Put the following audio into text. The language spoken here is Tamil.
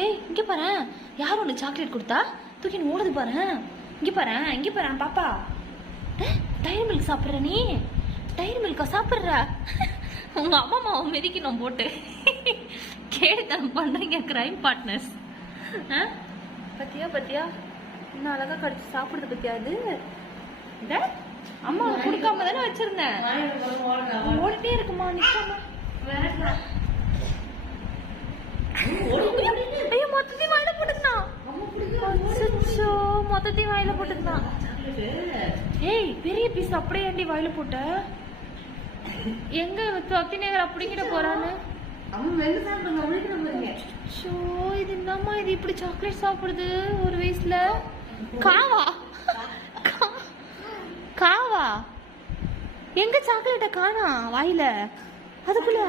ஏய் இங்க பாரு, யார் உனக்கு சாக்லேட் கொடுத்தா? தூக்கி ஓடுது பாரு. இங்க பாரு பாப்பா. டைரி மில்க் சாப்பிட்ற நீ? டைரி மில்கா சாப்பிட்ற? உங்க அம்மா அம்மாவை மிதிக்கணும் போட்டு. கேடுத்தனம் பண்றீங்க கிரைம் பார்ட்னர்ஸ். பத்தியா இன்னும் அழகா கடிச்சு சாப்பிடுறது பத்தியா? அது அம்மா குடுக்காம தானே வச்சிருந்தேன். ஓடிட்டே இருக்குமா, நிக்காம. ஐயோ மொத்தத்தையும் வாயில போட்டுக்கலாம். மொத்தத்தையும் வாயில போட்டுக்கலாம். ஏய் பெரிய பீஸ் அப்படியே ஏண்டி வாயில போட்ட? எங்க தொத்தினேகர் அப்படிங்கிட்ட போறான்னு? இது என்னம்மா இது இப்படி சாக்லேட் சாப்பிடுது ஒரு வயசுல? காவா எங்க சாக்லேட்ட காணா வாயில? அதுக்குள்ள